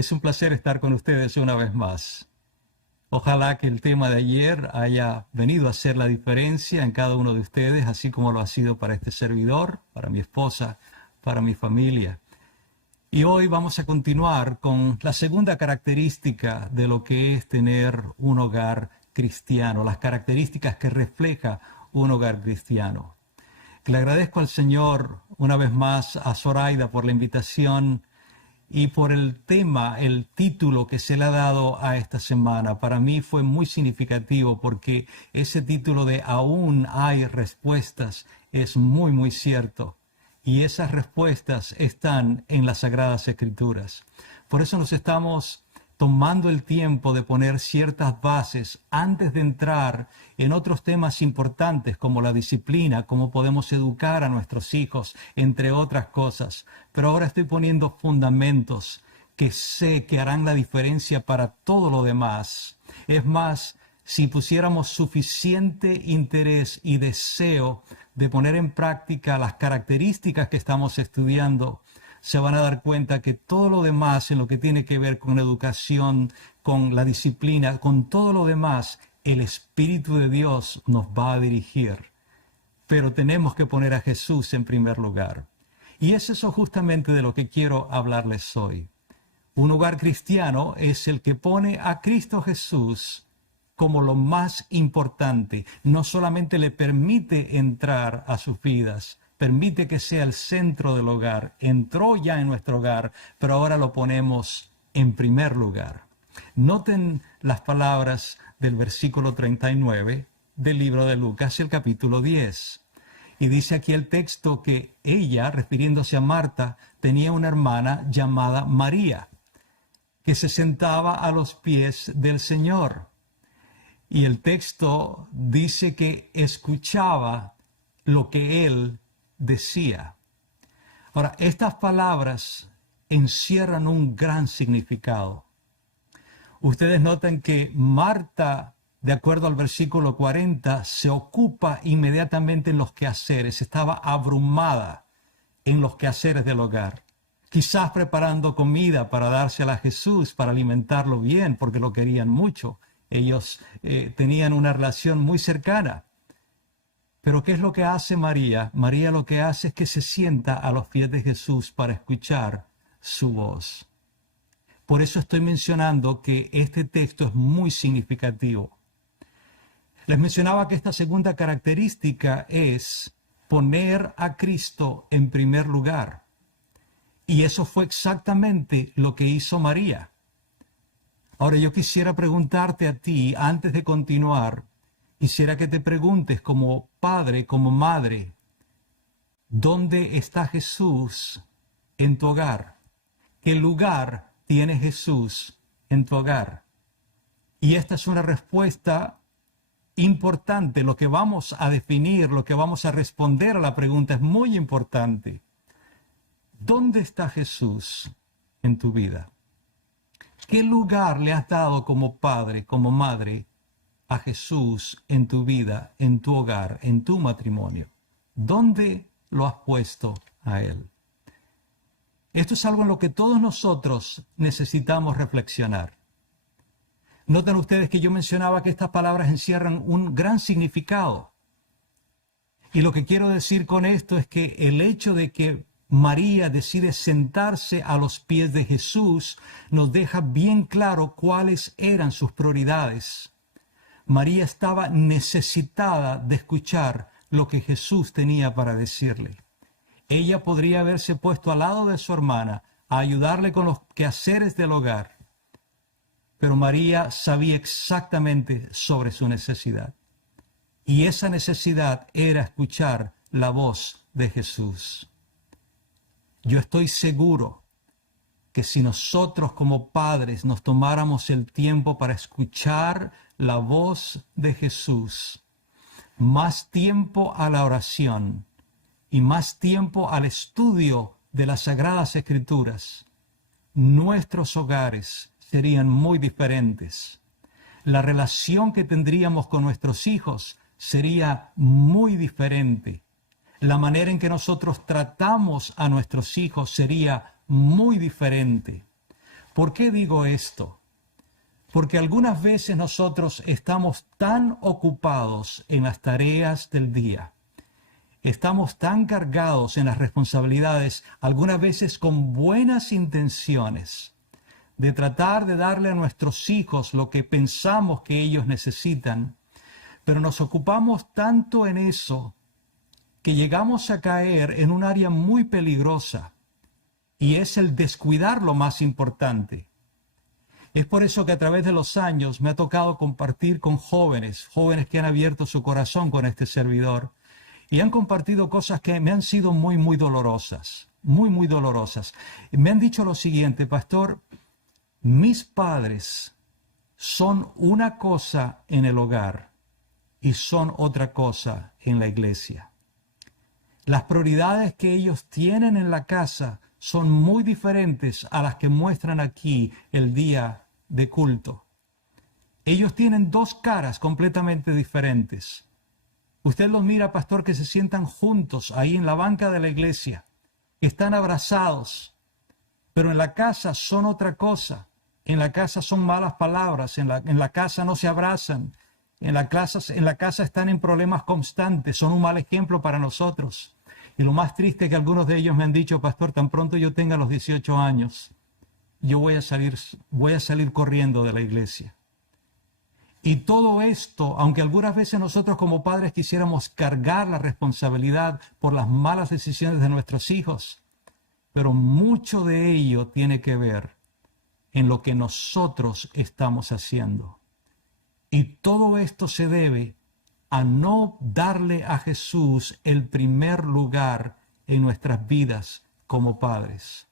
Es un placer estar con ustedes una vez más. Ojalá que el tema de ayer haya venido a hacer la diferencia en cada uno de ustedes, así como lo ha sido para este servidor, para mi esposa, para mi familia. Y hoy vamos a continuar con la segunda característica de lo que es tener un hogar cristiano, las características que refleja un hogar cristiano. Le agradezco al Señor una vez más, a Zoraida, por la invitación y por el tema, el título que se le ha dado a esta semana. Para mí fue muy significativo porque ese título de Aún hay respuestas es muy, muy cierto. Y esas respuestas están en las Sagradas Escrituras. Por eso nos estamos tomando el tiempo de poner ciertas bases antes de entrar en otros temas importantes como la disciplina, cómo podemos educar a nuestros hijos, entre otras cosas. Pero ahora estoy poniendo fundamentos que sé que harán la diferencia para todo lo demás. Es más, si pusiéramos suficiente interés y deseo de poner en práctica las características que estamos estudiando, se van a dar cuenta que todo lo demás en lo que tiene que ver con educación, con la disciplina, con todo lo demás, el Espíritu de Dios nos va a dirigir. Pero tenemos que poner a Jesús en primer lugar. Y es eso justamente de lo que quiero hablarles hoy. Un hogar cristiano es el que pone a Cristo Jesús como lo más importante. No solamente le permite entrar a sus vidas, permite que sea el centro del hogar. Entró ya en nuestro hogar, pero ahora lo ponemos en primer lugar. Noten las palabras del versículo 39 del libro de Lucas, el capítulo 10. Y dice aquí el texto que ella, refiriéndose a Marta, tenía una hermana llamada María, que se sentaba a los pies del Señor. Y el texto dice que escuchaba lo que él decía. Ahora, estas palabras encierran un gran significado. Ustedes notan que Marta, de acuerdo al versículo 40, se ocupa inmediatamente en los quehaceres, estaba abrumada en los quehaceres del hogar. Quizás preparando comida para dársela a Jesús, para alimentarlo bien, porque lo querían mucho. Ellos tenían una relación muy cercana. Pero ¿qué es lo que hace María? María lo que hace es que se sienta a los pies de Jesús para escuchar su voz. Por eso estoy mencionando que este texto es muy significativo. Les mencionaba que esta segunda característica es poner a Cristo en primer lugar. Y eso fue exactamente lo que hizo María. Ahora yo quisiera preguntarte a ti, antes de continuar, quisiera que te preguntes como padre, como madre, ¿dónde está Jesús en tu hogar? ¿Qué lugar tiene Jesús en tu hogar? Y esta es una respuesta importante. Lo que vamos a definir, lo que vamos a responder a la pregunta es muy importante. ¿Dónde está Jesús en tu vida? ¿Qué lugar le has dado como padre, como madre, a Jesús en tu vida, en tu hogar, en tu matrimonio? ¿Dónde lo has puesto a Él? Esto es algo en lo que todos nosotros necesitamos reflexionar. Noten ustedes que yo mencionaba que estas palabras encierran un gran significado. Y lo que quiero decir con esto es que el hecho de que María decide sentarse a los pies de Jesús nos deja bien claro cuáles eran sus prioridades. María estaba necesitada de escuchar lo que Jesús tenía para decirle. Ella podría haberse puesto al lado de su hermana a ayudarle con los quehaceres del hogar, pero María sabía exactamente sobre su necesidad. Y esa necesidad era escuchar la voz de Jesús. Yo estoy seguro que si nosotros como padres nos tomáramos el tiempo para escuchar la voz de Jesús, más tiempo a la oración y más tiempo al estudio de las Sagradas Escrituras, nuestros hogares serían muy diferentes. La relación que tendríamos con nuestros hijos sería muy diferente. La manera en que nosotros tratamos a nuestros hijos sería muy diferente. ¿Por qué digo esto? Porque algunas veces nosotros estamos tan ocupados en las tareas del día, estamos tan cargados en las responsabilidades, algunas veces con buenas intenciones, de tratar de darle a nuestros hijos lo que pensamos que ellos necesitan, pero nos ocupamos tanto en eso que llegamos a caer en un área muy peligrosa, y es el descuidar lo más importante. Es por eso que a través de los años me ha tocado compartir con jóvenes que han abierto su corazón con este servidor y han compartido cosas que me han sido muy, muy dolorosas, muy dolorosas. Y me han dicho lo siguiente: pastor, mis padres son una cosa en el hogar y son otra cosa en la iglesia. Las prioridades que ellos tienen en la casa son muy diferentes a las que muestran aquí el día de culto. Ellos tienen dos caras completamente diferentes. Usted los mira, pastor, que se sientan juntos ahí en la banca de la iglesia, están abrazados, pero en la casa son otra cosa. En la casa son malas palabras, en la casa no se abrazan, en la casa están en problemas constantes, son un mal ejemplo para nosotros. Y lo más triste es que algunos de ellos me han dicho: pastor, tan pronto yo tenga los 18 años, yo voy a salir corriendo de la iglesia. Y todo esto, aunque algunas veces nosotros como padres quisiéramos cargar la responsabilidad por las malas decisiones de nuestros hijos, pero mucho de ello tiene que ver en lo que nosotros estamos haciendo. Y todo esto se debe a no darle a Jesús el primer lugar en nuestras vidas como padres.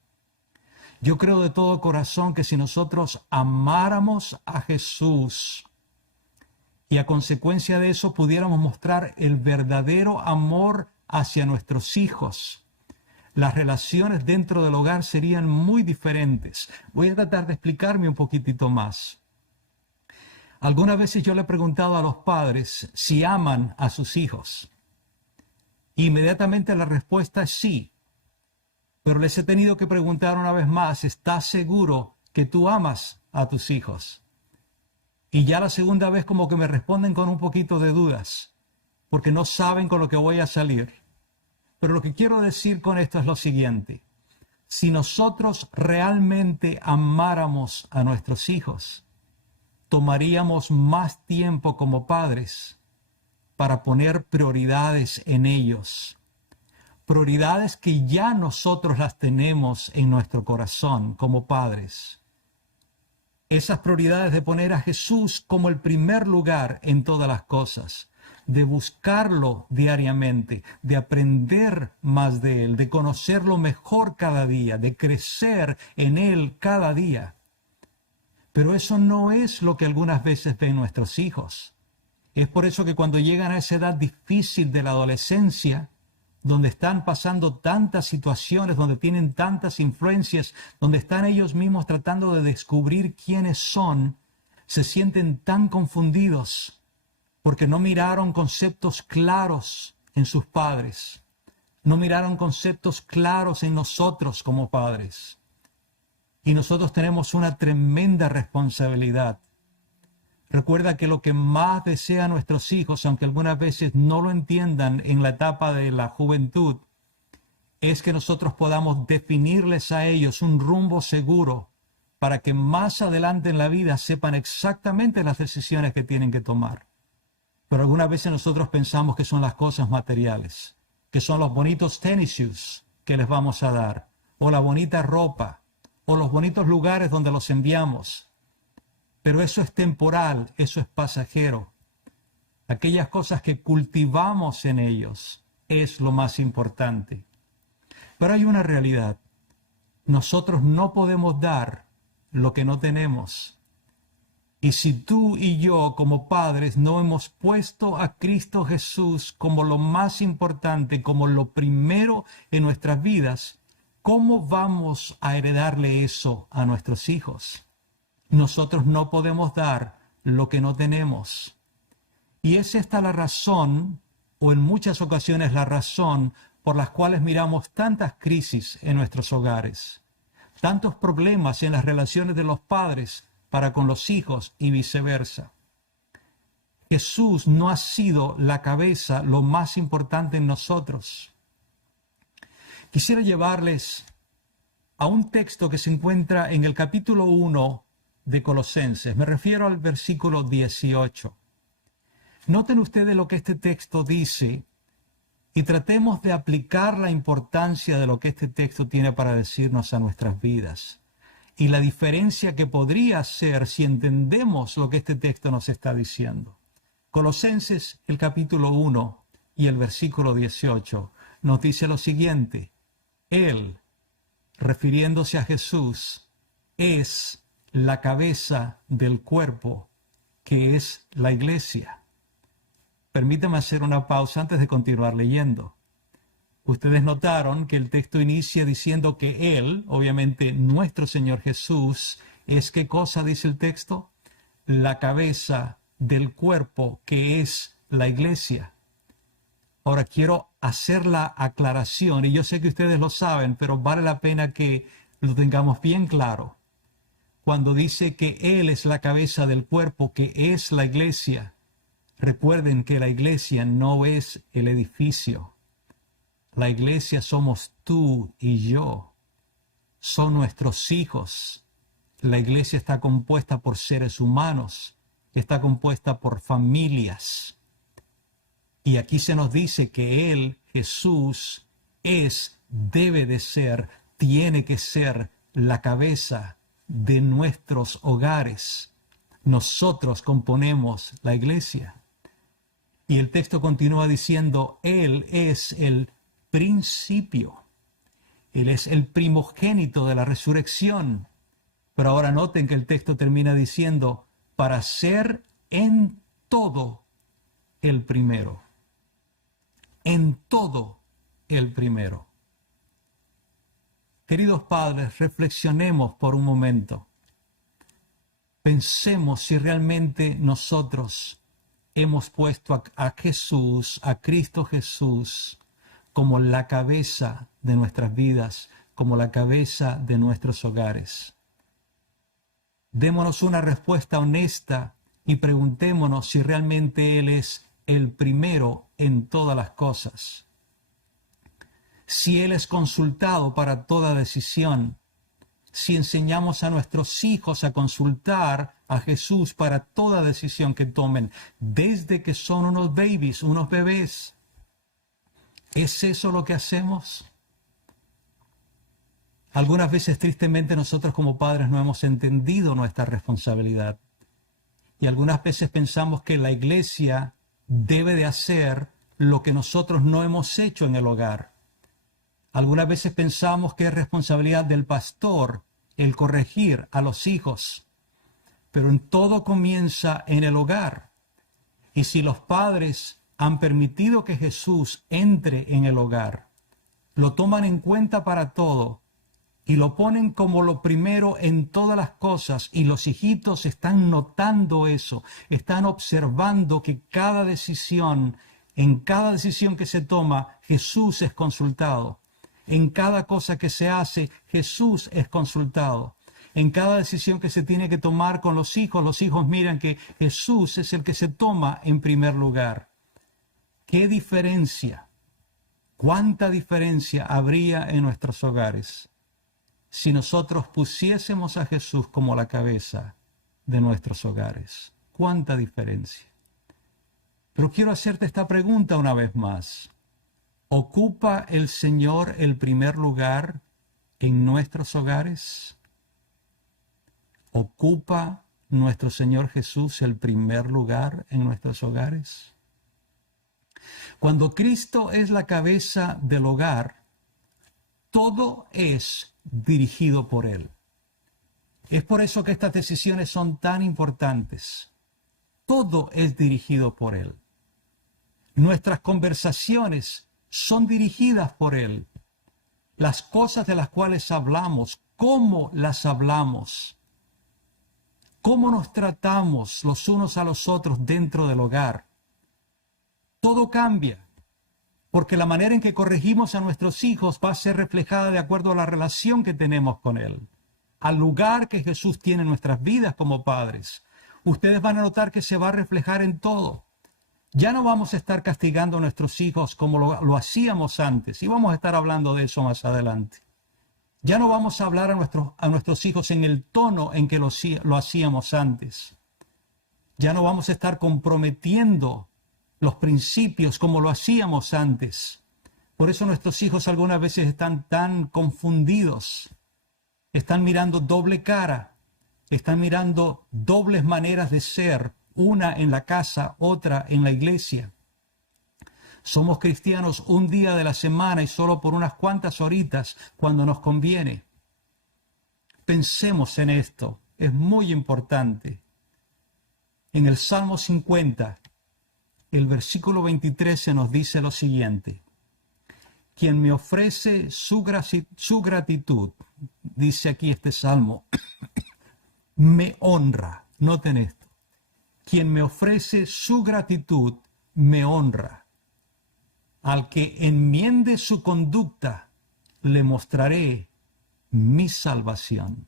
Yo creo de todo corazón que si nosotros amáramos a Jesús y a consecuencia de eso pudiéramos mostrar el verdadero amor hacia nuestros hijos, las relaciones dentro del hogar serían muy diferentes. Voy a tratar de explicarme un poquitito más. Algunas veces yo le he preguntado a los padres si aman a sus hijos. Inmediatamente la respuesta es sí. Pero les he tenido que preguntar una vez más: ¿estás seguro que tú amas a tus hijos? Y ya la segunda vez como que me responden con un poquito de dudas, porque no saben con lo que voy a salir. Pero lo que quiero decir con esto es lo siguiente: si nosotros realmente amáramos a nuestros hijos, tomaríamos más tiempo como padres para poner prioridades en ellos. Prioridades que ya nosotros las tenemos en nuestro corazón como padres. Esas prioridades de poner a Jesús como el primer lugar en todas las cosas, de buscarlo diariamente, de aprender más de Él, de conocerlo mejor cada día, de crecer en Él cada día. Pero eso no es lo que algunas veces ven nuestros hijos. Es por eso que cuando llegan a esa edad difícil de la adolescencia, donde están pasando tantas situaciones, donde tienen tantas influencias, donde están ellos mismos tratando de descubrir quiénes son, se sienten tan confundidos porque no miraron conceptos claros en sus padres, no miraron conceptos claros en nosotros como padres. Y nosotros tenemos una tremenda responsabilidad. Recuerda que lo que más desean nuestros hijos, aunque algunas veces no lo entiendan en la etapa de la juventud, es que nosotros podamos definirles a ellos un rumbo seguro para que más adelante en la vida sepan exactamente las decisiones que tienen que tomar. Pero algunas veces nosotros pensamos que son las cosas materiales, que son los bonitos tenis shoes que les vamos a dar, o la bonita ropa, o los bonitos lugares donde los enviamos. Pero eso es temporal, eso es pasajero. Aquellas cosas que cultivamos en ellos es lo más importante. Pero hay una realidad. Nosotros no podemos dar lo que no tenemos. Y si tú y yo como padres no hemos puesto a Cristo Jesús como lo más importante, como lo primero en nuestras vidas, ¿cómo vamos a heredarle eso a nuestros hijos? Nosotros no podemos dar lo que no tenemos. Y es esta la razón, o en muchas ocasiones la razón, por las cuales miramos tantas crisis en nuestros hogares. tantos problemas en las relaciones de los padres para con los hijos y viceversa. Jesús no ha sido la cabeza, lo más importante en nosotros. Quisiera llevarles a un texto que se encuentra en el capítulo 1 de Colosenses. Me refiero al versículo 18. Noten ustedes lo que este texto dice y tratemos de aplicar la importancia de lo que este texto tiene para decirnos a nuestras vidas y la diferencia que podría ser si entendemos lo que este texto nos está diciendo. Colosenses, el capítulo 1 y el versículo 18, nos dice lo siguiente: Él, refiriéndose a Jesús, es la cabeza del cuerpo, que es la iglesia. Permítame hacer una pausa antes de continuar leyendo. Ustedes notaron que el texto inicia diciendo que Él, obviamente nuestro Señor Jesús, es ¿qué cosa dice el texto? La cabeza del cuerpo, que es la iglesia. Ahora quiero hacer la aclaración, y yo sé que ustedes lo saben, pero vale la pena que lo tengamos bien claro. Cuando dice que Él es la cabeza del cuerpo, que es la iglesia, recuerden que la iglesia no es el edificio. La iglesia somos tú y yo. Son nuestros hijos. La iglesia está compuesta por seres humanos. Está compuesta por familias. Y aquí se nos dice que Él, Jesús, debe de ser, tiene que ser la cabeza de nuestros hogares. Nosotros componemos la iglesia. Y el texto continúa diciendo, Él es el principio. Él es el primogénito de la resurrección. Pero ahora noten que el texto termina diciendo, para ser en todo el primero. En todo el primero. Queridos padres, reflexionemos por un momento. Pensemos si realmente nosotros hemos puesto a Jesús, a Cristo Jesús, como la cabeza de nuestras vidas, como la cabeza de nuestros hogares. Démonos una respuesta honesta y preguntémonos si realmente Él es el primero en todas las cosas. Si Él es consultado para toda decisión, si enseñamos a nuestros hijos a consultar a Jesús para toda decisión que tomen, desde que son unos babies, unos bebés. ¿Es eso lo que hacemos? Algunas veces, tristemente, nosotros como padres no hemos entendido nuestra responsabilidad. Y algunas veces pensamos que la iglesia debe de hacer lo que nosotros no hemos hecho en el hogar. Algunas veces pensamos que es responsabilidad del pastor el corregir a los hijos. Pero en todo comienza en el hogar. Y si los padres han permitido que Jesús entre en el hogar, lo toman en cuenta para todo y lo ponen como lo primero en todas las cosas, y los hijitos están notando eso, están observando que en cada decisión que se toma, Jesús es consultado. En cada cosa que se hace, Jesús es consultado. En cada decisión que se tiene que tomar con los hijos miran que Jesús es el que se toma en primer lugar. ¿Qué diferencia? ¿Cuánta diferencia habría en nuestros hogares si nosotros pusiésemos a Jesús como la cabeza de nuestros hogares? ¿Cuánta diferencia? Pero quiero hacerte esta pregunta una vez más. ¿Ocupa el Señor el primer lugar en nuestros hogares? ¿Ocupa nuestro Señor Jesús el primer lugar en nuestros hogares? Cuando Cristo es la cabeza del hogar, todo es dirigido por Él. Es por eso que estas decisiones son tan importantes. Todo es dirigido por Él. Nuestras conversaciones son dirigidas por Él. Las cosas de las cuales hablamos, cómo las hablamos, cómo nos tratamos los unos a los otros dentro del hogar. Todo cambia. Porque la manera en que corregimos a nuestros hijos va a ser reflejada de acuerdo a la relación que tenemos con Él, al lugar que Jesús tiene en nuestras vidas como padres. Ustedes van a notar que se va a reflejar en todo. Ya no vamos a estar castigando a nuestros hijos como lo hacíamos antes, y vamos a estar hablando de eso más adelante. Ya no vamos a hablar a nuestros hijos en el tono en que lo hacíamos antes. Ya no vamos a estar comprometiendo los principios como lo hacíamos antes. Por eso nuestros hijos algunas veces están tan confundidos. Están mirando doble cara. Están mirando dobles maneras de ser, una en la casa, otra en la iglesia. Somos cristianos un día de la semana y solo por unas cuantas horitas cuando nos conviene. Pensemos en esto, es muy importante. En el Salmo 50, el versículo 23 se nos dice lo siguiente. Quien me ofrece su gratitud, dice aquí este Salmo, me honra. Noten esto. Quien me ofrece su gratitud, me honra. Al que enmiende su conducta, le mostraré mi salvación.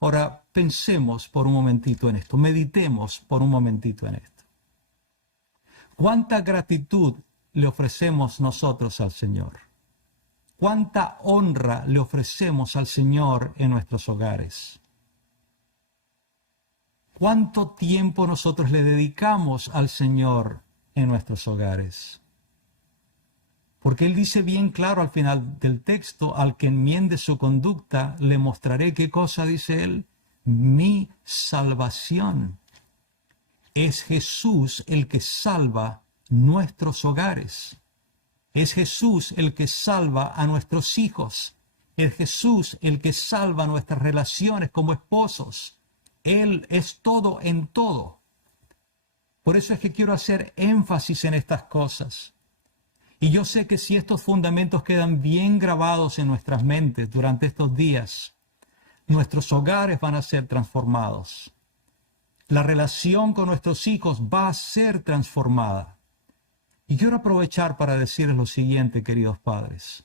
Ahora, pensemos por un momentito en esto, meditemos por un momentito en esto. ¿Cuánta gratitud le ofrecemos nosotros al Señor? ¿Cuánta honra le ofrecemos al Señor en nuestros hogares? ¿Cuánto tiempo nosotros le dedicamos al Señor en nuestros hogares? Porque Él dice bien claro al final del texto, al que enmiende su conducta, le mostraré qué cosa dice Él, mi salvación. Es Jesús el que salva nuestros hogares. Es Jesús el que salva a nuestros hijos. Es Jesús el que salva nuestras relaciones como esposos. Él es todo en todo. Por eso es que quiero hacer énfasis en estas cosas. Y yo sé que si estos fundamentos quedan bien grabados en nuestras mentes durante estos días, nuestros hogares van a ser transformados. La relación con nuestros hijos va a ser transformada. Y quiero aprovechar para decirles lo siguiente, queridos padres.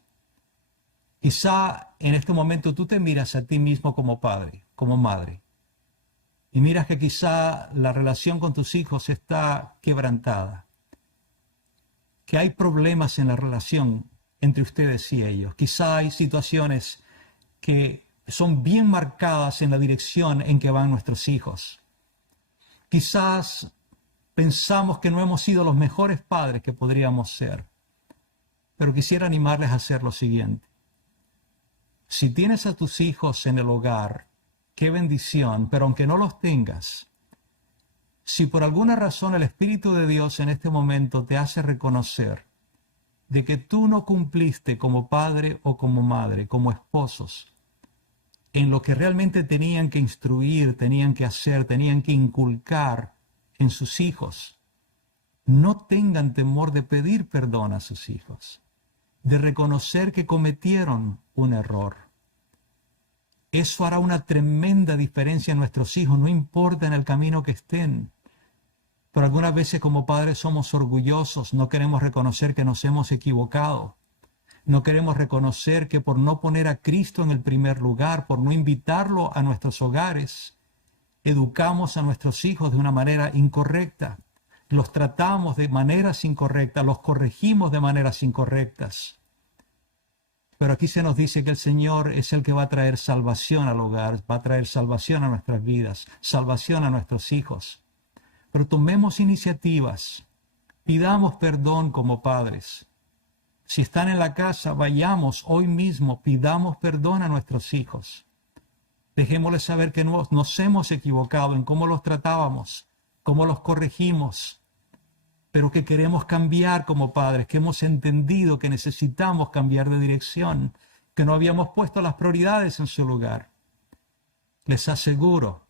Quizá en este momento tú te miras a ti mismo como padre, como madre. Y miras que quizá la relación con tus hijos está quebrantada. Que hay problemas en la relación entre ustedes y ellos. Quizá hay situaciones que son bien marcadas en la dirección en que van nuestros hijos. Quizás pensamos que no hemos sido los mejores padres que podríamos ser. Pero quisiera animarles a hacer lo siguiente. Si tienes a tus hijos en el hogar, qué bendición, pero aunque no los tengas, si por alguna razón el Espíritu de Dios en este momento te hace reconocer de que tú no cumpliste como padre o como madre, como esposos, en lo que realmente tenían que instruir, tenían que hacer, tenían que inculcar en sus hijos, no tengan temor de pedir perdón a sus hijos, de reconocer que cometieron un error. Eso hará una tremenda diferencia en nuestros hijos, no importa en el camino que estén. Pero algunas veces como padres somos orgullosos, no queremos reconocer que nos hemos equivocado. No queremos reconocer que por no poner a Cristo en el primer lugar, por no invitarlo a nuestros hogares, educamos a nuestros hijos de una manera incorrecta. Los tratamos de maneras incorrectas, los corregimos de maneras incorrectas. Pero aquí se nos dice que el Señor es el que va a traer salvación al hogar, va a traer salvación a nuestras vidas, salvación a nuestros hijos. Pero tomemos iniciativas, pidamos perdón como padres. Si están en la casa, vayamos hoy mismo, pidamos perdón a nuestros hijos. Dejémosles saber que nos hemos equivocado en cómo los tratábamos, cómo los corregimos, pero que queremos cambiar como padres, que hemos entendido que necesitamos cambiar de dirección, que no habíamos puesto las prioridades en su lugar. Les aseguro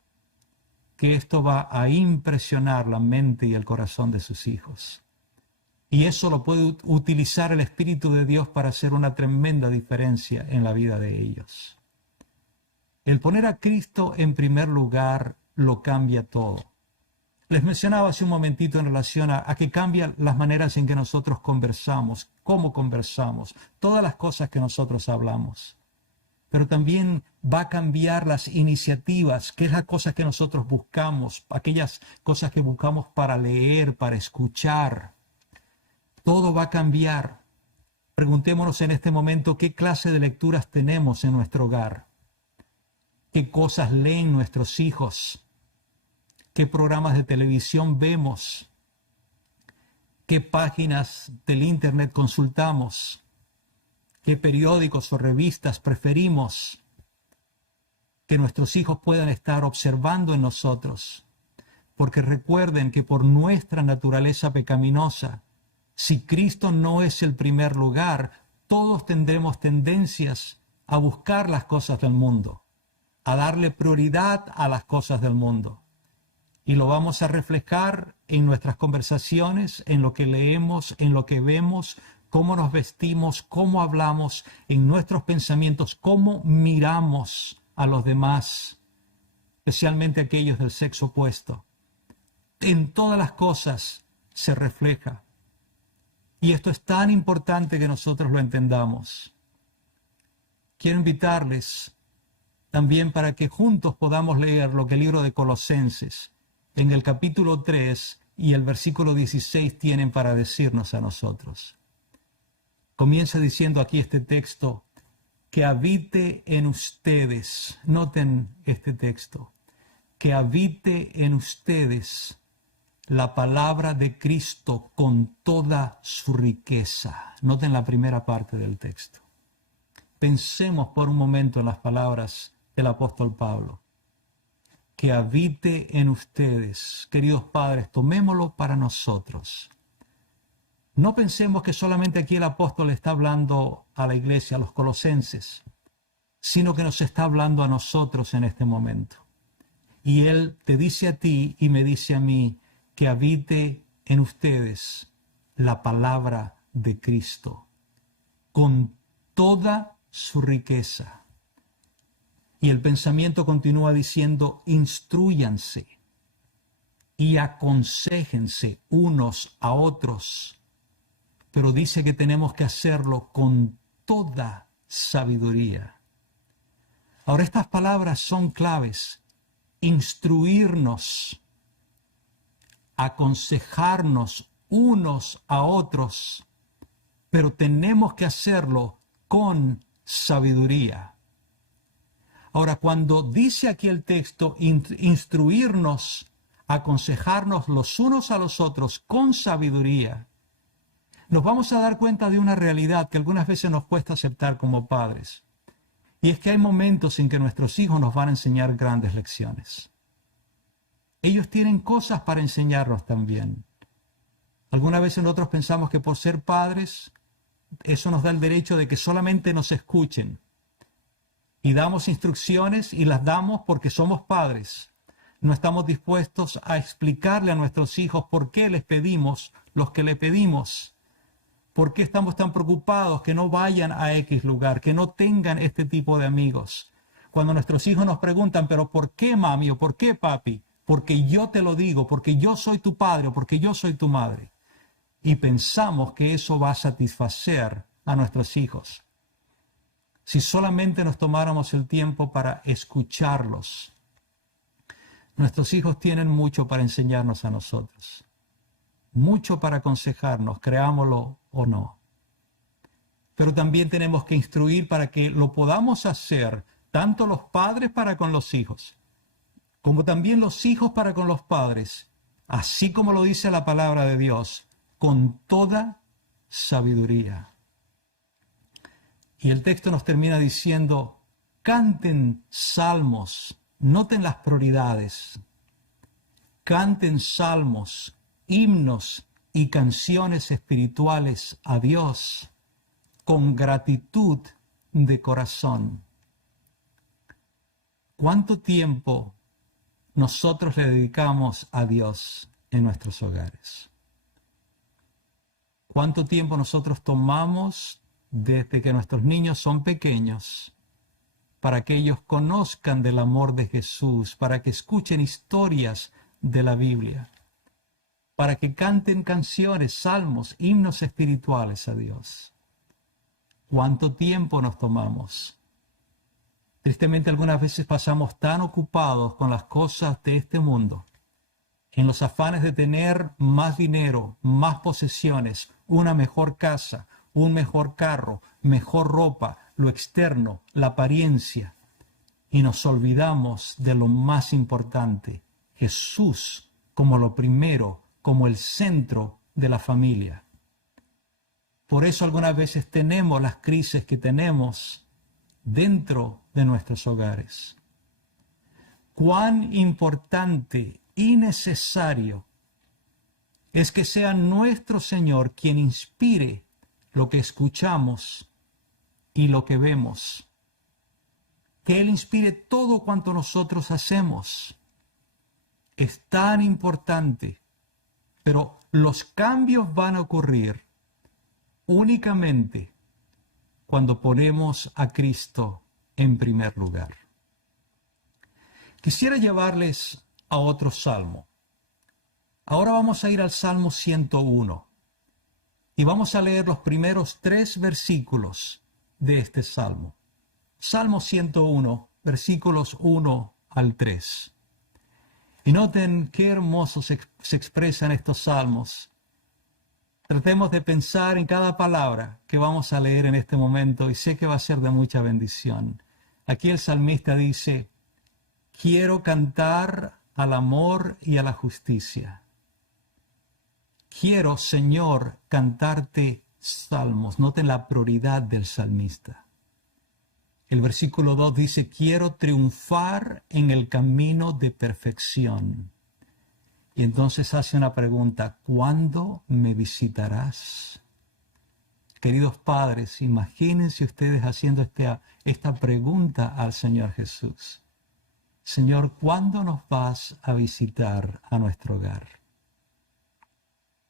que esto va a impresionar la mente y el corazón de sus hijos. Y eso lo puede utilizar el Espíritu de Dios para hacer una tremenda diferencia en la vida de ellos. El poner a Cristo en primer lugar lo cambia todo. Les mencionaba hace un momentito en relación a que cambian las maneras en que nosotros conversamos, cómo conversamos, todas las cosas que nosotros hablamos. Pero también va a cambiar las iniciativas, que es la cosa que nosotros buscamos, aquellas cosas que buscamos para leer, para escuchar. Todo va a cambiar. Preguntémonos en este momento qué clase de lecturas tenemos en nuestro hogar, qué cosas leen nuestros hijos, qué programas de televisión vemos, qué páginas del internet consultamos, qué periódicos o revistas preferimos que nuestros hijos puedan estar observando en nosotros. Porque recuerden que por nuestra naturaleza pecaminosa, si Cristo no es el primer lugar, todos tendremos tendencias a buscar las cosas del mundo, a darle prioridad a las cosas del mundo. Y lo vamos a reflejar en nuestras conversaciones, en lo que leemos, en lo que vemos, cómo nos vestimos, cómo hablamos, en nuestros pensamientos, cómo miramos a los demás, especialmente aquellos del sexo opuesto. En todas las cosas se refleja. Y esto es tan importante que nosotros lo entendamos. Quiero invitarles también para que juntos podamos leer lo que el libro de Colosenses, en el capítulo 3 y el versículo 16 tienen para decirnos a nosotros. Comienza diciendo aquí este texto, que habite en ustedes, noten este texto, que habite en ustedes la palabra de Cristo con toda su riqueza. Noten la primera parte del texto. Pensemos por un momento en las palabras del apóstol Pablo. Que habite en ustedes. Queridos padres, tomémoslo para nosotros. No pensemos que solamente aquí el apóstol está hablando a la iglesia, a los colosenses, sino que nos está hablando a nosotros en este momento. Y él te dice a ti y me dice a mí que habite en ustedes la palabra de Cristo con toda su riqueza. Y el pensamiento continúa diciendo, instrúyanse y aconséjense unos a otros. Pero dice que tenemos que hacerlo con toda sabiduría. Ahora, estas palabras son claves. Instruirnos, aconsejarnos unos a otros, pero tenemos que hacerlo con sabiduría. Ahora, cuando dice aquí el texto, instruirnos, aconsejarnos los unos a los otros con sabiduría, nos vamos a dar cuenta de una realidad que algunas veces nos cuesta aceptar como padres. Y es que hay momentos en que nuestros hijos nos van a enseñar grandes lecciones. Ellos tienen cosas para enseñarnos también. Algunas veces nosotros pensamos que por ser padres, eso nos da el derecho de que solamente nos escuchen. Y damos instrucciones y las damos porque somos padres. No estamos dispuestos a explicarle a nuestros hijos por qué les pedimos los que le pedimos. ¿Por qué estamos tan preocupados que no vayan a X lugar, que no tengan este tipo de amigos? Cuando nuestros hijos nos preguntan, ¿pero por qué mami o por qué papi? Porque yo te lo digo, porque yo soy tu padre o porque yo soy tu madre. Y pensamos que eso va a satisfacer a nuestros hijos. Si solamente nos tomáramos el tiempo para escucharlos. Nuestros hijos tienen mucho para enseñarnos a nosotros. Mucho para aconsejarnos, creámoslo o no. Pero también tenemos que instruir para que lo podamos hacer, tanto los padres para con los hijos, como también los hijos para con los padres, así como lo dice la palabra de Dios, con toda sabiduría. Y el texto nos termina diciendo, canten salmos, noten las prioridades, canten salmos, himnos y canciones espirituales a Dios con gratitud de corazón. ¿Cuánto tiempo nosotros le dedicamos a Dios en nuestros hogares? ¿Cuánto tiempo nosotros tomamos desde que nuestros niños son pequeños para que ellos conozcan del amor de Jesús, para que escuchen historias de la Biblia? para que canten canciones, salmos, himnos espirituales a Dios. ¿Cuánto tiempo nos tomamos? Tristemente algunas veces pasamos tan ocupados con las cosas de este mundo, en los afanes de tener más dinero, más posesiones, una mejor casa, un mejor carro, mejor ropa, lo externo, la apariencia, y nos olvidamos de lo más importante, Jesús como lo primero, como el centro de la familia. Por eso algunas veces tenemos las crisis que tenemos dentro de nuestros hogares. Cuán importante y necesario es que sea nuestro Señor quien inspire lo que escuchamos y lo que vemos. Que Él inspire todo cuanto nosotros hacemos. Es tan importante, pero los cambios van a ocurrir únicamente cuando ponemos a Cristo en primer lugar. Quisiera llevarles a otro salmo. Ahora vamos a ir al Salmo 101 y vamos a leer los primeros 3 versículos de este salmo. Salmo 101, versículos 1 al 3. Y noten qué hermosos se expresan estos salmos. Tratemos de pensar en cada palabra que vamos a leer en este momento y sé que va a ser de mucha bendición. Aquí el salmista dice, quiero cantar al amor y a la justicia. Quiero, Señor, cantarte salmos. Noten la prioridad del salmista. El versículo 2 dice, quiero triunfar en el camino de perfección. Y entonces hace una pregunta, ¿cuándo me visitarás? Queridos padres, imagínense ustedes haciendo esta pregunta al Señor Jesús. Señor, ¿cuándo nos vas a visitar a nuestro hogar?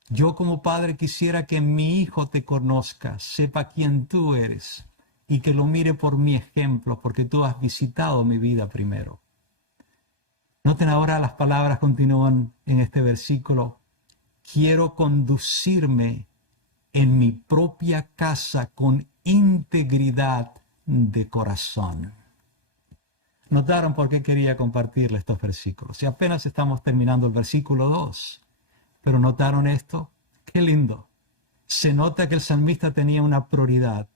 Yo como padre quisiera que mi hijo te conozca, sepa quién tú eres y que lo mire por mi ejemplo, porque tú has visitado mi vida primero. Noten ahora las palabras continúan en este versículo. Quiero conducirme en mi propia casa con integridad de corazón. ¿Notaron por qué quería compartirle estos versículos? Y apenas estamos terminando el versículo 2. Pero ¿notaron esto? ¡Qué lindo! Se nota que el salmista tenía una prioridad.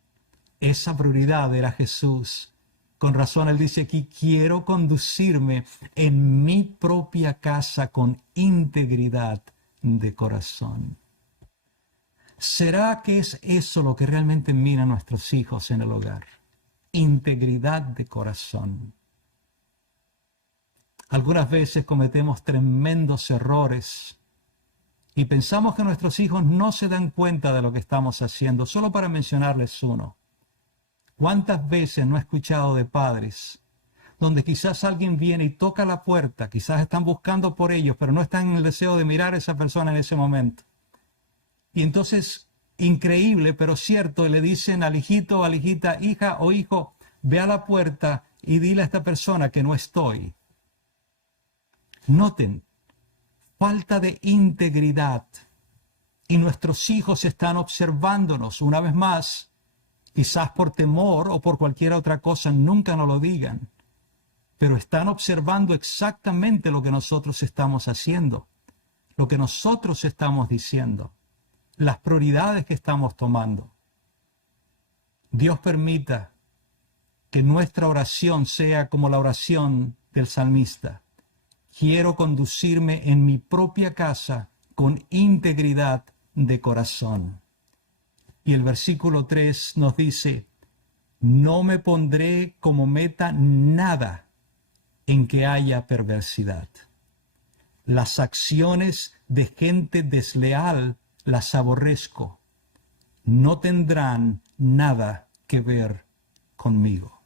Esa prioridad era Jesús. Con razón él dice aquí, quiero conducirme en mi propia casa con integridad de corazón. ¿Será que es eso lo que realmente miran nuestros hijos en el hogar? Integridad de corazón. Algunas veces cometemos tremendos errores y pensamos que nuestros hijos no se dan cuenta de lo que estamos haciendo. Solo para mencionarles uno. ¿Cuántas veces no he escuchado de padres donde quizás alguien viene y toca la puerta, quizás están buscando por ellos, pero no están en el deseo de mirar a esa persona en ese momento? Y entonces, increíble, pero cierto, le dicen al hijito o a la hijita, hija o hijo, ve a la puerta y dile a esta persona que no estoy. Noten, falta de integridad. Y nuestros hijos están observándonos una vez más. Quizás por temor o por cualquier otra cosa nunca nos lo digan. Pero están observando exactamente lo que nosotros estamos haciendo. Lo que nosotros estamos diciendo. Las prioridades que estamos tomando. Dios permita que nuestra oración sea como la oración del salmista. Quiero conducirme en mi propia casa con integridad de corazón. Y el versículo 3 nos dice, no me pondré como meta nada en que haya perversidad. Las acciones de gente desleal las aborrezco. No tendrán nada que ver conmigo.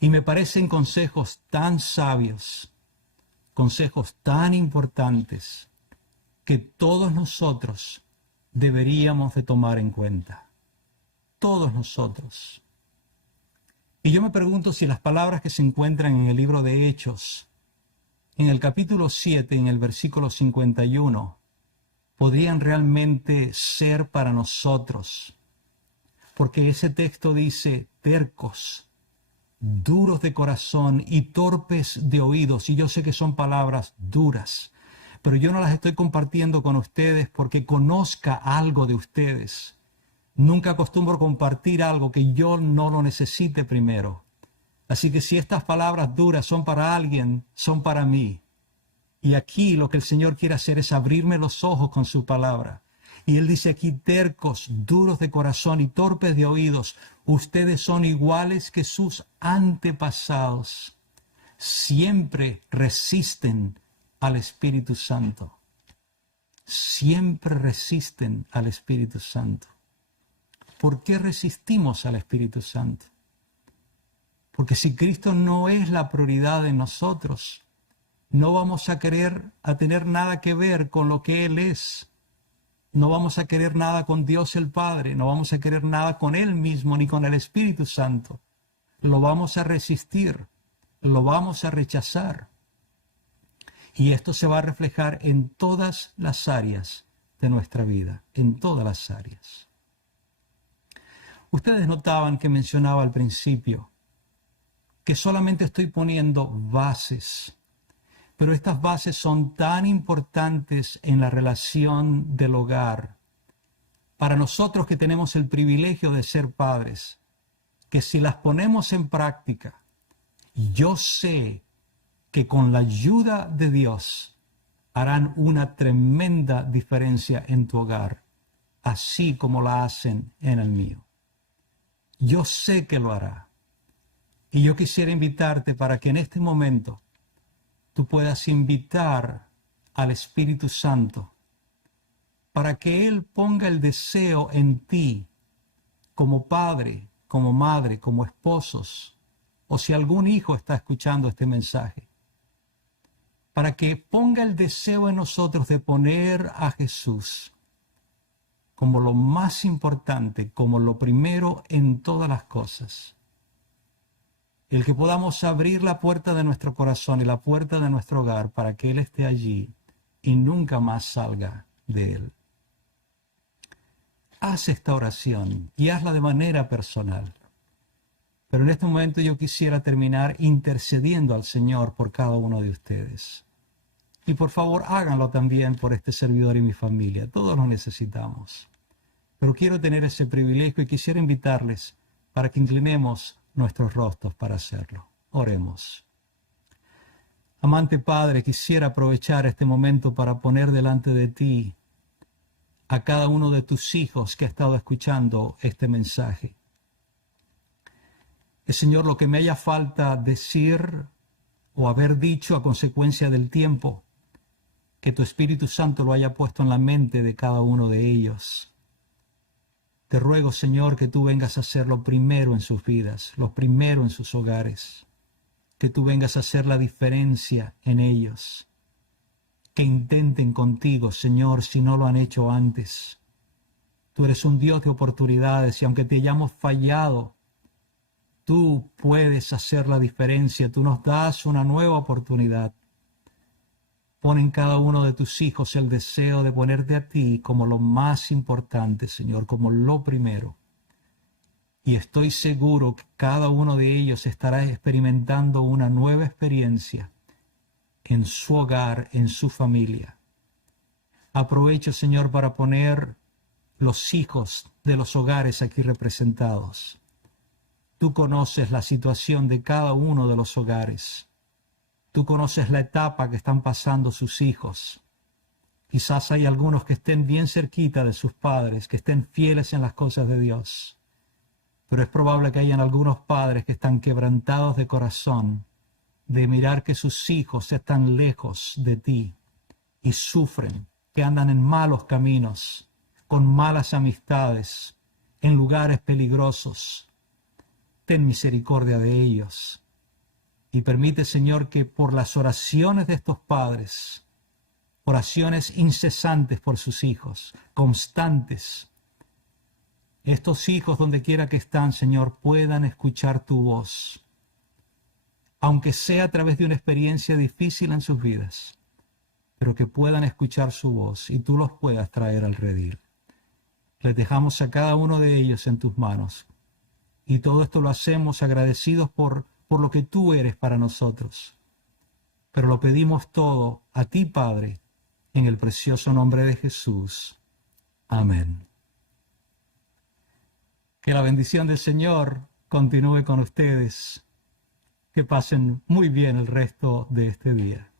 Y me parecen consejos tan sabios, consejos tan importantes, que todos nosotros deberíamos de tomar en cuenta. Todos nosotros. Y yo me pregunto si las palabras que se encuentran en el libro de Hechos en el capítulo 7, en el versículo 51, podrían realmente ser para nosotros. Porque ese texto dice, tercos, duros de corazón y torpes de oídos. Y yo sé que son palabras duras, pero yo no las estoy compartiendo con ustedes porque conozca algo de ustedes. Nunca acostumbro compartir algo que yo no lo necesite primero. Así que si estas palabras duras son para alguien, son para mí. Y aquí lo que el Señor quiere hacer es abrirme los ojos con su palabra. Y Él dice aquí, tercos, duros de corazón y torpes de oídos, ustedes son iguales que sus antepasados. Siempre resisten al Espíritu Santo. Siempre resisten al Espíritu Santo. ¿Por qué resistimos al Espíritu Santo? Porque si Cristo no es la prioridad de nosotros, no vamos a tener nada que ver con lo que Él es. No vamos a querer nada con Dios el Padre, no vamos a querer nada con Él mismo ni con el Espíritu Santo. Lo vamos a resistir, lo vamos a rechazar. Y esto se va a reflejar en todas las áreas de nuestra vida, en todas las áreas. Ustedes notaban que mencionaba al principio que solamente estoy poniendo bases, pero estas bases son tan importantes en la relación del hogar. Para nosotros que tenemos el privilegio de ser padres, que si las ponemos en práctica, yo sé que con la ayuda de Dios harán una tremenda diferencia en tu hogar, así como la hacen en el mío. Yo sé que lo hará. Y yo quisiera invitarte para que en este momento tú puedas invitar al Espíritu Santo para que Él ponga el deseo en ti como padre, como madre, como esposos, o si algún hijo está escuchando este mensaje, para que ponga el deseo en nosotros de poner a Jesús como lo más importante, como lo primero en todas las cosas. El que podamos abrir la puerta de nuestro corazón y la puerta de nuestro hogar para que Él esté allí y nunca más salga de Él. Haz esta oración y hazla de manera personal. Pero en este momento yo quisiera terminar intercediendo al Señor por cada uno de ustedes. Y por favor háganlo también por este servidor y mi familia. Todos lo necesitamos. Pero quiero tener ese privilegio y quisiera invitarles para que inclinemos nuestros rostros para hacerlo. Oremos. Amante Padre, quisiera aprovechar este momento para poner delante de ti a cada uno de tus hijos que ha estado escuchando este mensaje. Señor, lo que me haya falta decir o haber dicho a consecuencia del tiempo, que tu Espíritu Santo lo haya puesto en la mente de cada uno de ellos. Te ruego, Señor, que tú vengas a hacer lo primero en sus vidas, lo primero en sus hogares, que tú vengas a hacer la diferencia en ellos, que intenten contigo, Señor, si no lo han hecho antes. Tú eres un Dios de oportunidades y aunque te hayamos fallado, tú puedes hacer la diferencia, tú nos das una nueva oportunidad. Pon en cada uno de tus hijos el deseo de ponerte a ti como lo más importante, Señor, como lo primero. Y estoy seguro que cada uno de ellos estará experimentando una nueva experiencia en su hogar, en su familia. Aprovecho, Señor, para poner los hijos de los hogares aquí representados. Tú conoces la situación de cada uno de los hogares. Tú conoces la etapa que están pasando sus hijos. Quizás hay algunos que estén bien cerquita de sus padres, que estén fieles en las cosas de Dios. Pero es probable que hayan algunos padres que están quebrantados de corazón, de mirar que sus hijos están lejos de ti y sufren, que andan en malos caminos, con malas amistades, en lugares peligrosos. Ten misericordia de ellos. Y permite, Señor, que por las oraciones de estos padres, oraciones incesantes por sus hijos, constantes, estos hijos, donde quiera que están, Señor, puedan escuchar tu voz. aunque sea a través de una experiencia difícil en sus vidas, pero que puedan escuchar su voz y tú los puedas traer al redil. Les dejamos a cada uno de ellos en tus manos. Y todo esto lo hacemos agradecidos por lo que tú eres para nosotros. Pero lo pedimos todo a ti, Padre, en el precioso nombre de Jesús. Amén. Que la bendición del Señor continúe con ustedes. Que pasen muy bien el resto de este día.